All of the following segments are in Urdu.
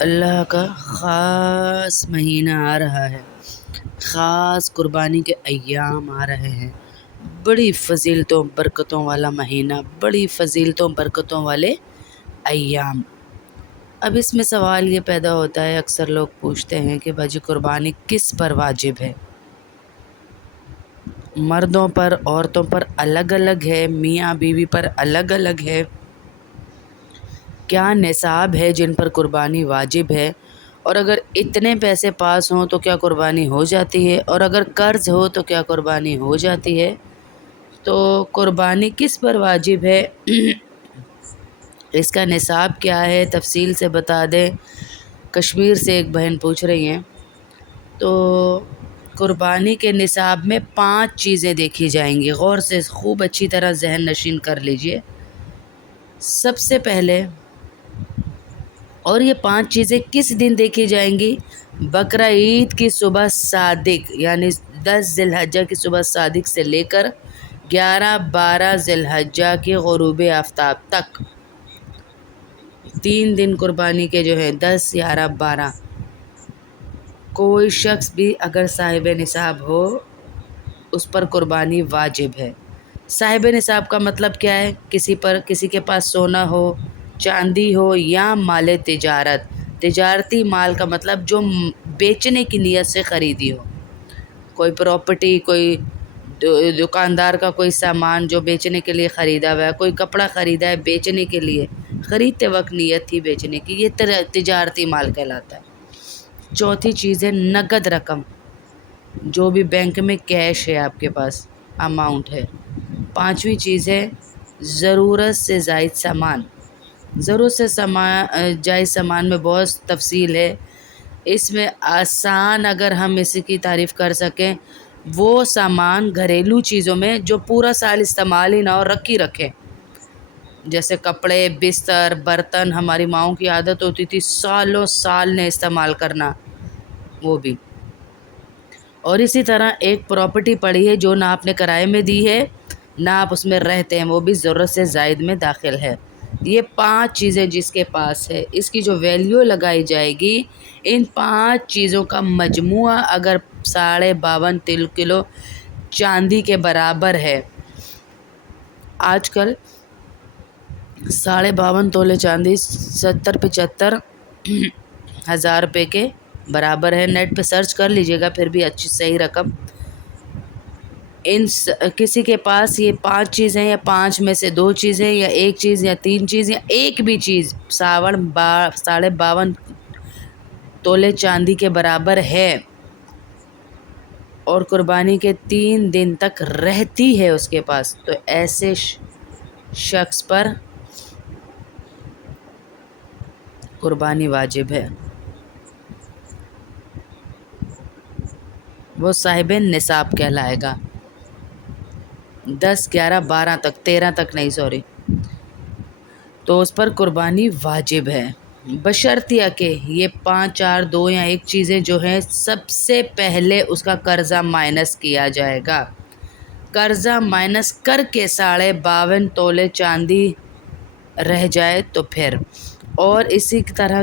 اللہ کا خاص مہینہ آ رہا ہے، خاص قربانی کے ایام آ رہے ہیں، بڑی فضیلتوں برکتوں والا مہینہ، بڑی فضیلتوں برکتوں والے ایام۔ اب اس میں سوال یہ پیدا ہوتا ہے، اکثر لوگ پوچھتے ہیں کہ باجی قربانی کس پر واجب ہے؟ مردوں پر، عورتوں پر الگ الگ ہے، میاں بیوی پر الگ الگ ہے۔ کیا نصاب ہے جن پر قربانی واجب ہے؟ اور اگر اتنے پیسے پاس ہوں تو کیا قربانی ہو جاتی ہے؟ اور اگر قرض ہو تو کیا قربانی ہو جاتی ہے؟ تو قربانی کس پر واجب ہے؟ اس کا نصاب کیا ہے؟ تفصیل سے بتا دیں۔ کشمیر سے ایک بہن پوچھ رہی ہیں۔ تو قربانی کے نصاب میں 5 چیزیں دیکھی جائیں گی، غور سے خوب اچھی طرح ذہن نشین کر لیجئے۔ سب سے پہلے، اور یہ 5 چیزیں کس دن دیکھی جائیں گی؟ بقرہ عید کی صبح صادق یعنی 10 ذی الحجہ کی صبح صادق سے لے کر 11-12 ذی الحجہ کی غروب آفتاب تک، 3 دن قربانی کے جو ہیں 10، 11، 12۔ کوئی شخص بھی اگر صاحب نصاب ہو اس پر قربانی واجب ہے۔ صاحب نصاب کا مطلب کیا ہے؟ کسی کے پاس سونا ہو، چاندی ہو یا مال تجارت۔ تجارتی مال کا مطلب جو بیچنے کی نیت سے خریدی ہو، کوئی پراپرٹی، کوئی دکاندار کا کوئی سامان جو بیچنے کے لیے خریدا ہوا ہے، کوئی کپڑا خریدا ہے بیچنے کے لیے، خریدتے وقت نیت تھی بیچنے کی، یہ تجارتی مال کہلاتا ہے۔ چوتھی چیز ہے نقد رقم، جو بھی بینک میں کیش ہے آپ کے پاس اماؤنٹ ہے۔ پانچویں چیز ہے ضرورت سے زائد سامان۔ ضرورت سے زائد سامان میں بہت تفصیل ہے، اس میں آسان اگر ہم اسی کی تعریف کر سکیں، وہ سامان گھریلو چیزوں میں جو پورا سال استعمال ہی نہ ہو، رکھیں، جیسے کپڑے، بستر، برتن، ہماری ماؤں کی عادت ہوتی تھی سالوں سال نے استعمال کرنا، وہ بھی۔ اور اسی طرح ایک پراپرٹی پڑی ہے جو نہ آپ نے کرائے میں دی ہے نہ آپ اس میں رہتے ہیں، وہ بھی ضرورت سے زائد میں داخل ہے۔ یہ 5 چیزیں جس کے پاس ہے، اس کی جو ویلیو لگائی جائے گی، ان 5 چیزوں کا مجموعہ اگر 52.5 کلو چاندی کے برابر ہے، آج کل 52.5 تولے چاندی 70-75 ہزار روپے کے برابر ہے۔ نیٹ پہ سرچ کر لیجئے گا، پھر بھی اچھی صحیح رقم۔ کسی کے پاس یہ 5 چیزیں یا 5 میں سے 2 چیزیں یا 1 چیز یا 3 چیز یا ایک بھی چیز 52.5 تولے چاندی کے برابر ہے اور قربانی کے 3 دن تک رہتی ہے اس کے پاس، تو ایسے شخص پر قربانی واجب ہے، وہ صاحب نصاب کہلائے گا۔ 10، 11، 12 تک، 13 تک نہیں، سوری، تو اس پر قربانی واجب ہے، بشرطیہ کہ یہ 5، 4، 2 یا 1 چیزیں جو ہیں، سب سے پہلے اس کا قرضہ مائنس کیا جائے گا۔ قرضہ مائنس کر کے 52.5 تولے چاندی رہ جائے تو پھر، اور اسی طرح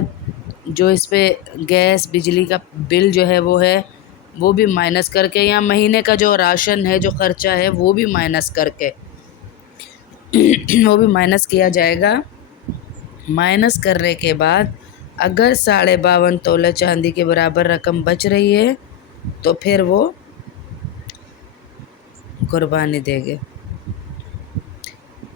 جو اس پہ گیس بجلی کا بل جو ہے وہ بھی مائنس کر کے، یا مہینے کا جو راشن ہے، جو خرچہ ہے، وہ بھی مائنس کر کے وہ بھی مائنس کیا جائے گا۔ مائنس کرنے کے بعد اگر 52.5 تولہ چاندی کے برابر رقم بچ رہی ہے تو پھر وہ قربانی دے گے۔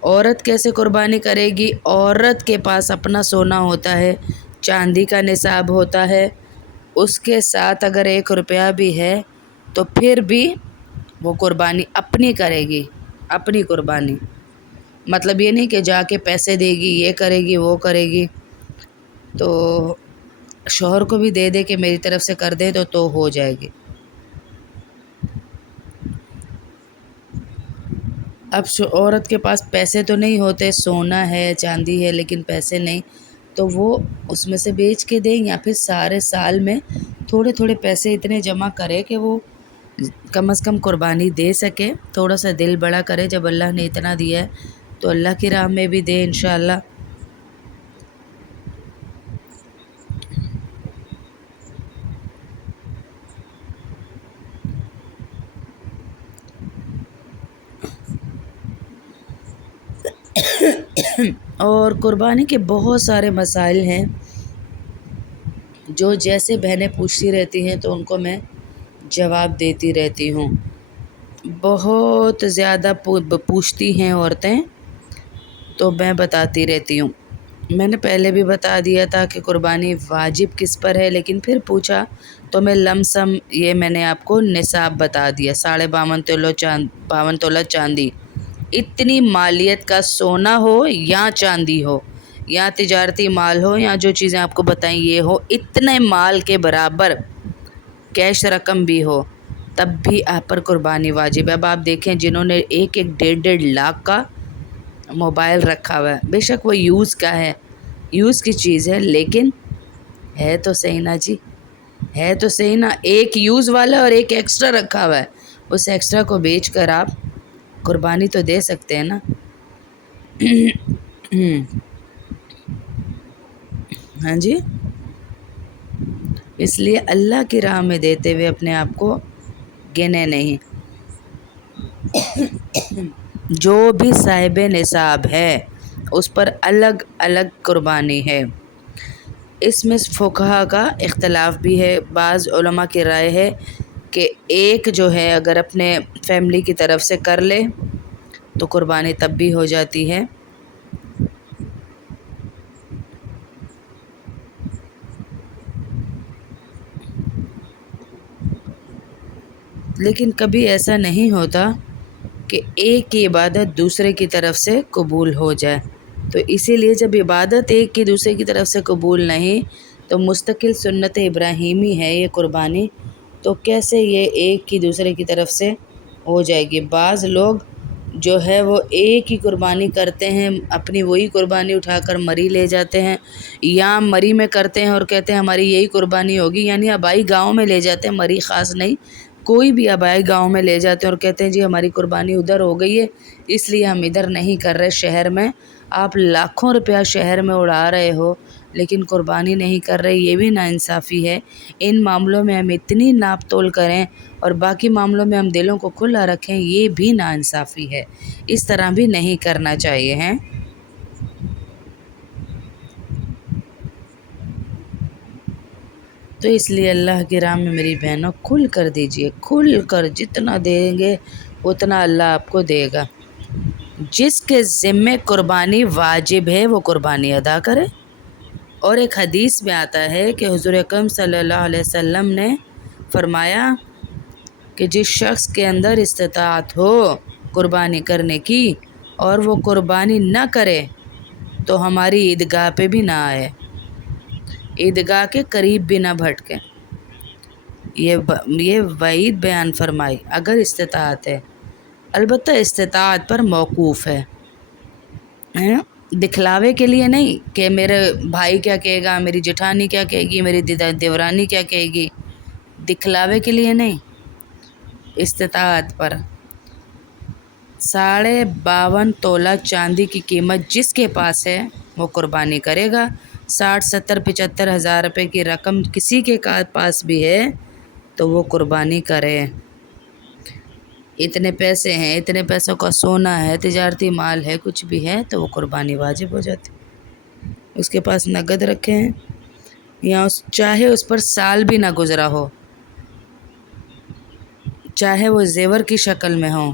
عورت کیسے قربانی کرے گی؟ عورت کے پاس اپنا سونا ہوتا ہے، چاندی کا نصاب ہوتا ہے، اس کے ساتھ اگر 1 روپیہ بھی ہے تو پھر بھی وہ قربانی اپنی کرے گی، اپنی قربانی۔ مطلب یہ نہیں کہ جا کے پیسے دے گی، یہ کرے گی، وہ کرے گی، تو شوہر کو بھی دے دے کہ میری طرف سے کر دے تو ہو جائے گی۔ اب عورت کے پاس پیسے تو نہیں ہوتے، سونا ہے، چاندی ہے، لیکن پیسے نہیں، تو وہ اس میں سے بیچ کے دیں، یا پھر سارے سال میں تھوڑے تھوڑے پیسے اتنے جمع کرے کہ وہ کم از کم قربانی دے سکے، تھوڑا سا دل بڑا کرے، جب اللہ نے اتنا دیا ہے تو اللہ کی راہ میں بھی دے انشاءاللہ۔ اور قربانی کے بہت سارے مسائل ہیں جو جیسے بہنیں پوچھتی رہتی ہیں تو ان کو میں جواب دیتی رہتی ہوں. بہت زیادہ پوچھتی ہیں عورتیں تو میں بتاتی رہتی ہوں. میں نے پہلے بھی بتا دیا تھا کہ قربانی واجب کس پر ہے، لیکن پھر پوچھا تو میں لم سم یہ میں نے آپ کو نصاب بتا دیا. 52.5 تولہ چاندی. اتنی مالیت کا سونا ہو یا چاندی ہو یا تجارتی مال ہو یا جو چیزیں آپ کو بتائیں یہ ہو، اتنے مال کے برابر کیش رقم بھی ہو تب بھی آپ پر قربانی واجب ہے. اب آپ دیکھیں جنہوں نے 1.5 لاکھ کا موبائل رکھا ہوا ہے، بے شک وہ یوز کا ہے، یوز کی چیز ہے، لیکن ہے تو صحیح نا جی، ہے تو صحیح نا. ایک یوز والا اور ایک ایکسٹرا رکھا ہوا ہے، اس ایکسٹرا کو بیچ کر آپ قربانی تو دے سکتے ہیں نا. ہاں جی، اس لیے اللہ کی راہ میں دیتے ہوئے اپنے آپ کو گنے نہیں. جو بھی صاحب نصاب ہے اس پر الگ الگ قربانی ہے. اس میں فقہا کا اختلاف بھی ہے. بعض علماء کی رائے ہے کہ ایک جو ہے اگر اپنے فیملی کی طرف سے کر لے تو قربانی تب بھی ہو جاتی ہے. لیکن کبھی ایسا نہیں ہوتا کہ ایک کی عبادت دوسرے کی طرف سے قبول ہو جائے. تو اسی لیے جب عبادت ایک کی دوسرے کی طرف سے قبول نہیں تو مستقل سنت ابراہیمی ہے یہ قربانی، تو کیسے یہ ایک کی دوسرے کی طرف سے ہو جائے گی. بعض لوگ جو ہے وہ ایک ہی قربانی کرتے ہیں، اپنی وہی قربانی اٹھا کر مری لے جاتے ہیں، یا مری میں کرتے ہیں اور کہتے ہیں ہماری یہی قربانی ہوگی، یعنی آبائی گاؤں میں لے جاتے ہیں، مری خاص نہیں، کوئی بھی آبائی گاؤں میں لے جاتے ہیں اور کہتے ہیں جی ہماری قربانی ادھر ہو گئی ہے اس لیے ہم ادھر نہیں کر رہے. شہر میں آپ لاکھوں روپیہ شہر میں اڑا رہے ہو لیکن قربانی نہیں کر رہے، یہ بھی ناانصافی ہے. ان معاملوں میں ہم اتنی ناپ تول کریں اور باقی معاملوں میں ہم دلوں کو کھلا رکھیں، یہ بھی ناانصافی ہے. اس طرح بھی نہیں کرنا چاہیے ہیں. تو اس لیے اللہ کی راہ میں میری بہنوں کھل کر دیجیے، کھل کر جتنا دیں گے اتنا اللہ آپ کو دے گا. جس کے ذمے قربانی واجب ہے وہ قربانی ادا کرے. اور ایک حدیث میں آتا ہے کہ حضور اکرم صلی اللہ علیہ وسلم نے فرمایا کہ جس شخص کے اندر استطاعت ہو قربانی کرنے کی اور وہ قربانی نہ کرے تو ہماری عیدگاہ پہ بھی نہ آئے، عیدگاہ کے قریب بھی نہ بھٹکے. یہ وعید بیان فرمائی اگر استطاعت ہے. البتہ استطاعت پر موقوف ہے، دکھلاوے کے لیے نہیں کہ میرے بھائی کیا کہے گا، میری جٹھانی کیا کہے گی، میری دیورانی کیا کہے گی، دکھلاوے کے لیے نہیں. استطاعت پر 52.5 تولہ چاندی کی قیمت جس کے پاس ہے وہ قربانی کرے گا. 60 70 75 ہزار روپے کی رقم کسی کے پاس بھی ہے تو وہ قربانی کرے. اتنے پیسے ہیں، اتنے پیسوں کا سونا ہے، تجارتی مال ہے، کچھ بھی ہے تو وہ قربانی واجب ہو جاتی. اس کے پاس نقد رکھے ہیں یا چاہے اس پر سال بھی نہ گزرا ہو، چاہے وہ زیور کی شکل میں ہو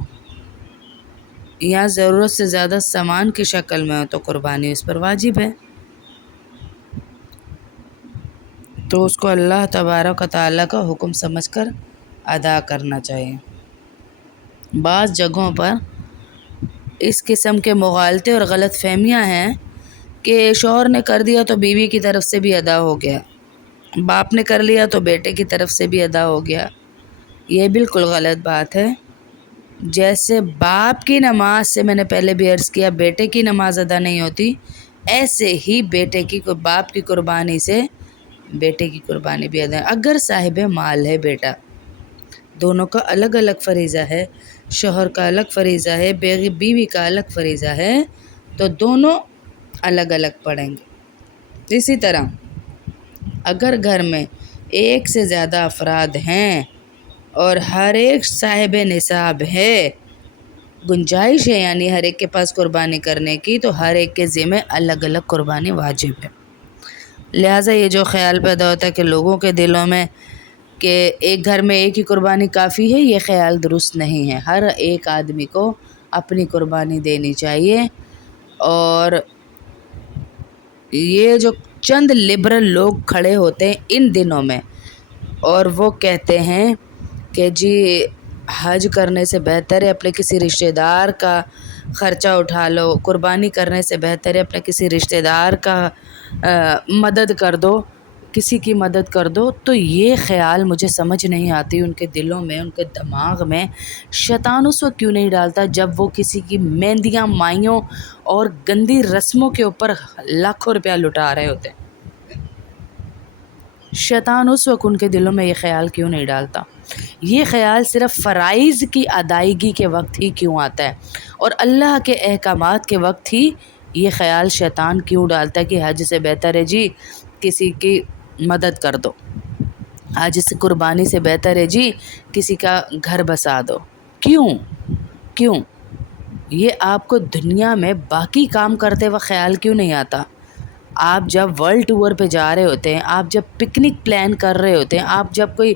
یا ضرورت سے زیادہ سامان کی شکل میں ہو تو قربانی اس پر واجب ہے. تو اس کو اللہ تبارک و تعالیٰ کا حکم سمجھ کر ادا کرنا چاہیے. بعض جگہوں پر اس قسم کے مغالطے اور غلط فہمیاں ہیں کہ شوہر نے کر دیا تو بیوی کی طرف سے بھی ادا ہو گیا، باپ نے کر لیا تو بیٹے کی طرف سے بھی ادا ہو گیا. یہ بالکل غلط بات ہے. جیسے باپ کی نماز سے میں نے پہلے بھی عرض کیا بیٹے کی نماز ادا نہیں ہوتی، ایسے ہی باپ کی قربانی سے بیٹے کی قربانی بھی ادا ہے. اگر صاحب مال ہے بیٹا، دونوں کا الگ الگ فریضہ ہے، شوہر کا الگ فریضہ ہے، بیوی کا الگ فریضہ ہے، تو دونوں الگ الگ پڑیں گے. اسی طرح اگر گھر میں ایک سے زیادہ افراد ہیں اور ہر ایک صاحب نصاب ہے گنجائش ہے یعنی ہر ایک کے پاس قربانی کرنے کی، تو ہر ایک کے ذمہ الگ الگ قربانی واجب ہے۔ لہٰذا یہ جو خیال پیدا ہوتا ہے کہ لوگوں کے دلوں میں کہ ایک گھر میں ایک ہی قربانی کافی ہے، یہ خیال درست نہیں ہے۔ ہر ایک آدمی کو اپنی قربانی دینی چاہیے۔ اور یہ جو چند لبرل لوگ کھڑے ہوتے ہیں ان دنوں میں اور وہ کہتے ہیں کہ جی حج کرنے سے بہتر ہے اپنے کسی رشتہ دار کا خرچہ اٹھا لو، قربانی کرنے سے بہتر ہے اپنے کسی رشتہ دار کا مدد کر دو، کسی کی مدد کر دو، تو یہ خیال مجھے سمجھ نہیں آتی ان کے دلوں میں، ان کے دماغ میں شیطان اس وقت کیوں نہیں ڈالتا جب وہ کسی کی مہندیاں مائیوں اور گندی رسموں کے اوپر لاکھوں روپیہ لٹا رہے ہوتے ہیں۔ شیطان اس وقت ان کے دلوں میں یہ خیال کیوں نہیں ڈالتا؟ یہ خیال صرف فرائض کی ادائیگی کے وقت ہی کیوں آتا ہے، اور اللہ کے احکامات کے وقت ہی یہ خیال شیطان کیوں ڈالتا ہے کہ حج سے بہتر ہے جی کسی کی مدد کر دو، حج سے قربانی سے بہتر ہے جی کسی کا گھر بسا دو؟ کیوں یہ آپ کو دنیا میں باقی کام کرتے وقت خیال کیوں نہیں آتا؟ آپ جب ورلڈ ٹور پہ جا رہے ہوتے ہیں، آپ جب پکنک پلان کر رہے ہوتے ہیں، آپ جب کوئی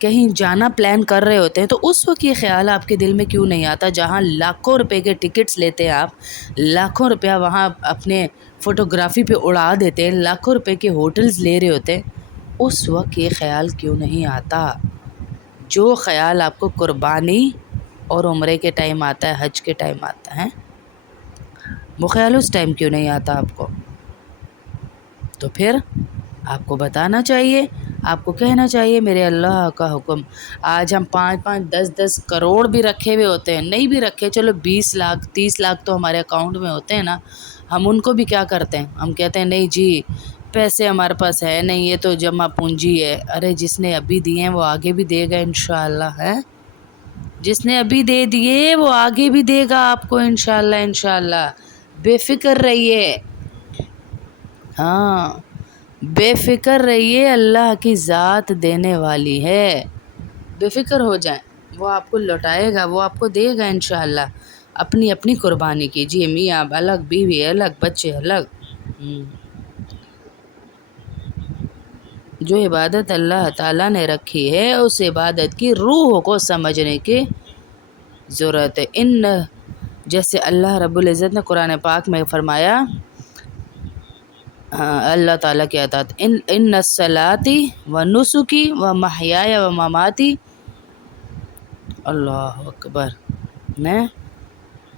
کہیں جانا پلان کر رہے ہوتے ہیں، تو اس وقت یہ خیال آپ کے دل میں کیوں نہیں آتا؟ جہاں لاکھوں روپے کے ٹکٹس لیتے ہیں آپ، لاکھوں روپیہ وہاں اپنے فوٹوگرافی پہ اڑا دیتے ہیں، لاکھوں روپے کے ہوٹلز لے رہے ہوتے ہیں، اس وقت یہ خیال کیوں نہیں آتا؟ جو خیال آپ کو قربانی اور عمرے کے ٹائم آتا ہے، حج کے ٹائم آتا ہے، وہ خیال اس ٹائم کیوں نہیں آتا آپ کو؟ تو پھر آپ کو بتانا چاہیے، آپ کو کہنا چاہیے میرے اللہ کا حکم۔ آج ہم 5-5 10-10 کروڑ بھی رکھے ہوئے ہوتے ہیں، نہیں بھی رکھے، چلو 20 لاکھ 30 لاکھ تو ہمارے اکاؤنٹ میں ہوتے ہیں نا، ہم ان کو بھی کیا کرتے ہیں؟ ہم کہتے ہیں نہیں جی پیسے ہمارے پاس ہے نہیں، یہ تو جمع پونجی ہے۔ ارے جس نے ابھی دیے ہیں وہ آگے بھی دے گا انشاءاللہ، ہے جس نے ابھی دے دیے وہ آگے بھی دے گا آپ کو انشاءاللہ۔ بے فکر رہیے، ہاں بے فکر رہیے، اللہ کی ذات دینے والی ہے، بے فکر ہو جائیں، وہ آپ کو لوٹائے گا، وہ آپ کو دے گا انشاءاللہ۔ اپنی اپنی قربانی کیجیے، میاں الگ، بیوی الگ، بچے الگ۔ جو عبادت اللہ تعالیٰ نے رکھی ہے اس عبادت کی روح کو سمجھنے کی ضرورت ہے۔ جیسے اللہ رب العزت نے قرآن پاک میں فرمایا، اللہ تعالیٰ کی عطات، ان الصلاۃ و نسکی و محیای و مماتی، اللہ اکبر،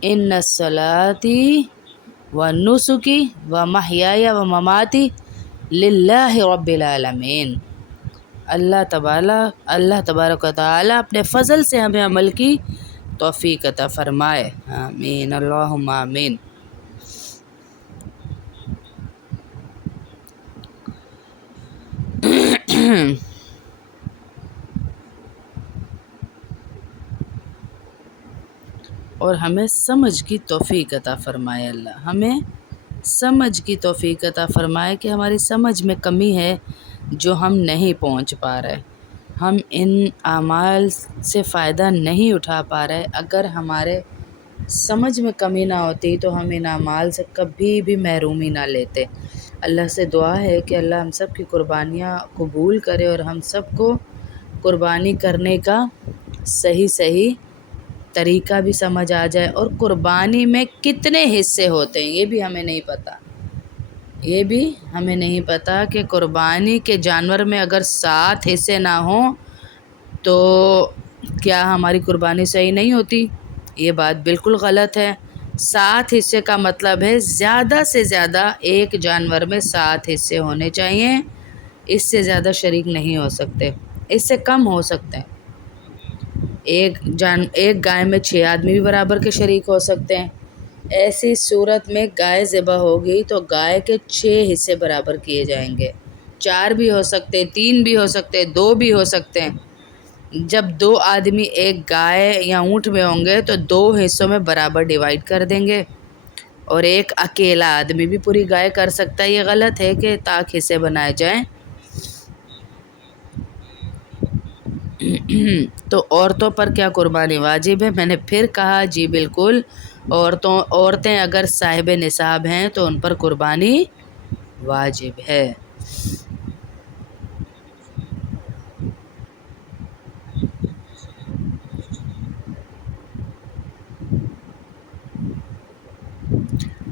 ان الصلاۃ و نسکی و محیای و مماتی للہ رب العالمین۔ اللہ تبارک و تعالیٰ اپنے فضل سے ہمیں عمل کی توفیق عطا فرمائے، آمین، اللہم آمین۔ اور ہمیں سمجھ کی توفیق عطا فرمائے، اللہ ہمیں سمجھ کی توفیق عطا فرمائے کہ ہماری سمجھ میں کمی ہے جو ہم نہیں پہنچ پا رہے، ہم ان اعمال سے فائدہ نہیں اٹھا پا رہے۔ اگر ہمارے سمجھ میں کمی نہ ہوتی تو ہم ان اعمال سے کبھی بھی محرومی نہ لیتے۔ اللہ سے دعا ہے کہ اللہ ہم سب کی قربانیاں قبول کرے اور ہم سب کو قربانی کرنے کا صحیح طریقہ بھی سمجھ آ جائے، اور قربانی میں کتنے حصے ہوتے ہیں یہ بھی ہمیں نہیں پتہ، کہ قربانی کے جانور میں اگر 7 حصے نہ ہوں تو کیا ہماری قربانی صحیح نہیں ہوتی؟ یہ بات بالکل غلط ہے۔ 7 حصے کا مطلب ہے زیادہ سے زیادہ ایک جانور میں 7 حصے ہونے چاہیے، اس سے زیادہ شریک نہیں ہو سکتے، اس سے کم ہو سکتے ہیں۔ ایک گائے میں 6 آدمی بھی برابر کے شریک ہو سکتے ہیں۔ ایسی صورت میں گائے ذبح ہوگی تو گائے کے 6 حصے برابر کیے جائیں گے، 4 بھی ہو سکتے، 3 بھی ہو سکتے، 2 بھی ہو سکتے ہیں۔ جب 2 آدمی ایک گائے یا اونٹ میں ہوں گے تو 2 حصوں میں برابر ڈیوائیڈ کر دیں گے، اور ایک اکیلا آدمی بھی پوری گائے کر سکتا ہے۔ یہ غلط ہے کہ طاق حصے بنائے جائیں۔ تو عورتوں پر کیا قربانی واجب ہے؟ میں نے پھر کہا جی بالکل، عورتیں اگر صاحب نصاب ہیں تو ان پر قربانی واجب ہے۔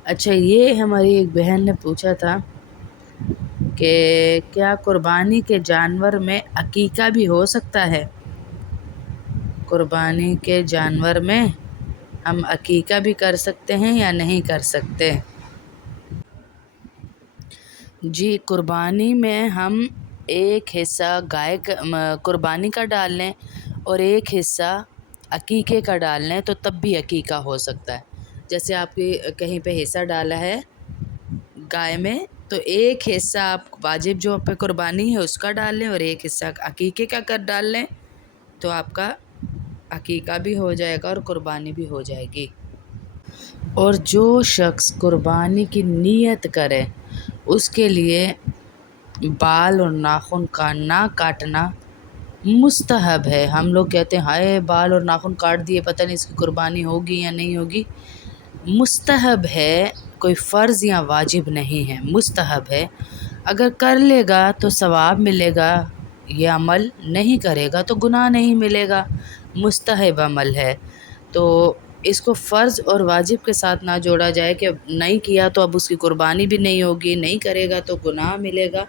اچھا، یہ ہماری ایک بہن نے پوچھا تھا کہ کیا قربانی کے جانور میں عقیقہ بھی ہو سکتا ہے؟ قربانی کے جانور میں ہم عقیقہ بھی کر سکتے ہیں یا نہیں کر سکتے؟ جی، قربانی میں ہم ایک حصہ گائے قربانی کا ڈال لیں اور ایک حصہ عقیقے کا ڈال لیں تو تب بھی عقیقہ ہو سکتا ہے۔ جیسے آپ کی کہیں پہ حصہ ڈالا ہے گائے میں، تو ایک حصہ آپ واجب جو پہ قربانی ہے اس کا ڈال لیں اور ایک حصہ عقیقے کا کر ڈال لیں تو آپ کا عقیقہ بھی ہو جائے گا اور قربانی بھی ہو جائے گی۔ اور جو شخص قربانی کی نیت کرے اس کے لیے بال اور ناخن کا نہ کاٹنا مستحب ہے۔ ہم لوگ کہتے ہیں ہائے بال اور ناخن کاٹ دیے، پتہ نہیں اس کی قربانی ہوگی یا نہیں ہوگی۔ مستحب ہے، کوئی فرض یا واجب نہیں ہے، مستحب ہے۔ اگر کر لے گا تو ثواب ملے گا، یہ عمل نہیں کرے گا تو گناہ نہیں ملے گا، مستحب عمل ہے۔ تو اس کو فرض اور واجب کے ساتھ نہ جوڑا جائے کہ نہیں کیا تو اب اس کی قربانی بھی نہیں ہوگی، نہیں کرے گا تو گناہ ملے گا،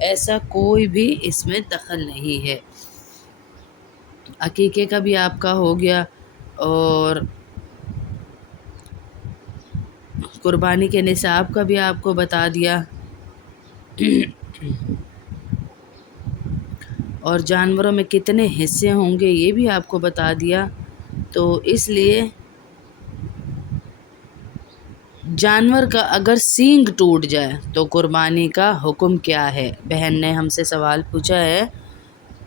ایسا کوئی بھی اس میں دخل نہیں ہے۔ عقیقے کا بھی آپ کا ہو گیا اور قربانی کے نصاب کا بھی آپ کو بتا دیا اور جانوروں میں کتنے حصے ہوں گے یہ بھی آپ کو بتا دیا۔ تو اس لیے جانور کا اگر سینگ ٹوٹ جائے تو قربانی کا حکم کیا ہے؟ بہن نے ہم سے سوال پوچھا ہے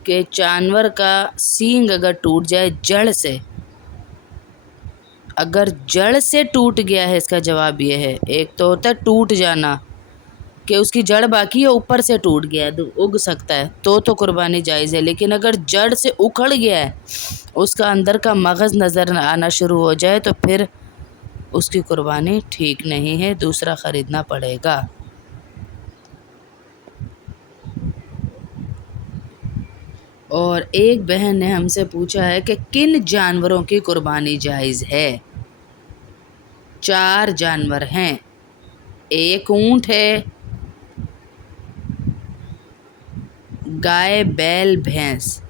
کہ جانور کا سینگ اگر ٹوٹ جائے جڑ سے، اگر جڑ سے ٹوٹ گیا ہے، اس کا جواب یہ ہے، ایک تو ہوتا ہے ٹوٹ جانا کہ اس کی جڑ باقی ہے اوپر سے ٹوٹ گیا ہے، اگ سکتا ہے تو قربانی جائز ہے، لیکن اگر جڑ سے اکھڑ گیا ہے، اس کا اندر کا مغز نظر آنا شروع ہو جائے تو پھر اس کی قربانی ٹھیک نہیں ہے، دوسرا خریدنا پڑے گا۔ اور ایک بہن نے ہم سے پوچھا ہے کہ کن جانوروں کی قربانی جائز ہے؟ 4 جانور ہیں، ایک اونٹ ہے، گائے، بیل، بھینس،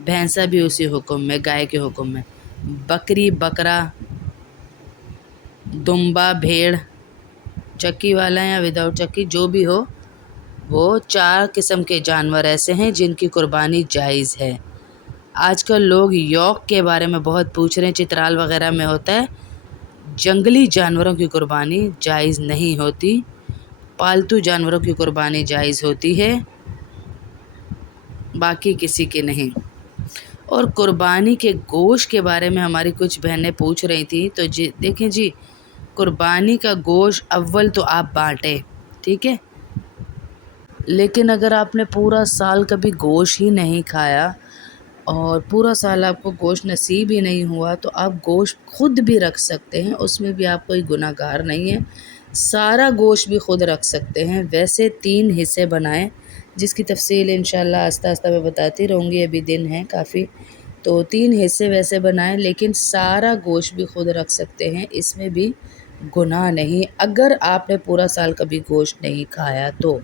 بھینسا بھی اسی حکم میں، گائے کے حکم میں، بکری، بکرا، دمبا، بھیڑ، چکی والا یا وداؤٹ چکی جو بھی ہو، وہ 4 قسم کے جانور ایسے ہیں جن کی قربانی جائز ہے۔ آج کل لوگ یوک کے بارے میں بہت پوچھ رہے ہیں، چترال وغیرہ میں ہوتا ہے، جنگلی جانوروں کی قربانی جائز نہیں ہوتی، پالتو جانوروں کی قربانی جائز ہوتی ہے، باقی کسی کی نہیں۔ اور قربانی کے گوشت کے بارے میں ہماری کچھ بہنیں پوچھ رہی تھیں، تو دیکھیں جی، قربانی کا گوشت اول تو آپ بانٹیں، ٹھیک ہے، لیکن اگر آپ نے پورا سال کبھی گوشت ہی نہیں کھایا اور پورا سال آپ کو گوشت نصیب ہی نہیں ہوا تو آپ گوشت خود بھی رکھ سکتے ہیں، اس میں بھی آپ کوئی گناہ گار نہیں ہے، سارا گوشت بھی خود رکھ سکتے ہیں۔ ویسے 3 حصے بنائیں، جس کی تفصیل انشاءاللہ آہستہ آہستہ میں بتاتی رہوں گی، ابھی دن ہیں کافی، تو 3 حصے ویسے بنائیں، لیکن سارا گوشت بھی خود رکھ سکتے ہیں، اس میں بھی گناہ نہیں، اگر آپ نے پورا سال کبھی گوشت نہیں کھایا تو۔